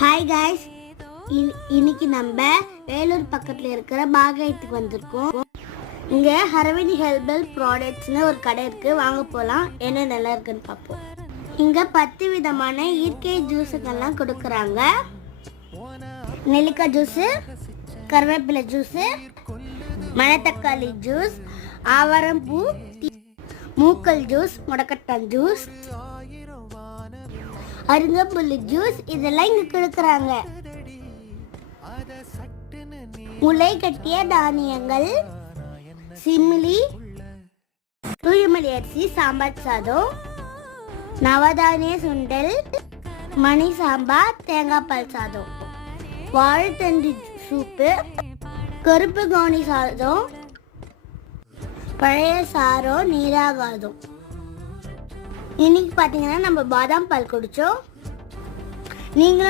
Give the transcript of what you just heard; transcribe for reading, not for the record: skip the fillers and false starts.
Hi guys, இன்னைக்கு நம்ம வேலூர் பக்கத்தில் இருக்கிற பாகாயத்துக்கு வந்திருக்கோம். இங்கே ஹரவினி ஹெர்பல் ப்ராடக்ட்ஸ்னு ஒரு கடை இருக்குது. வாங்க போகலாம், என்ன நல்லா இருக்குன்னு பார்ப்போம். இங்கே 10 விதமான இயற்கை ஜூஸுக்கெல்லாம் கொடுக்குறாங்க. நெல்லிக்காய் ஜூஸு, கருவேப்பிலை ஜூஸு, மணத்தக்காளி ஜூஸ், ஆவாரம்பூ, மூக்கல் ஜூஸ், முடக்கட்டான் ஜூஸ், அருங்கம்புல்லி ஜூஸ், இதெல்லாம் இங்க கொடுக்குறாங்க. முளை கட்டிய தானியங்கள், சிமிலி, தூயமல்லி அரிசி சாம்பார் சாதம், நவதானிய சுண்டல், மணி சாம்பார், தேங்காய் பால் சாதம், வாழைத்தண்டு சூப்பு, கருப்பு கவுனி சாதம், பழைய சாரம், நீராகாதம். இன்னைக்கு பார்த்தீங்கன்னா நம்ம பாதாம் பால் குடித்தோம். நீங்களும்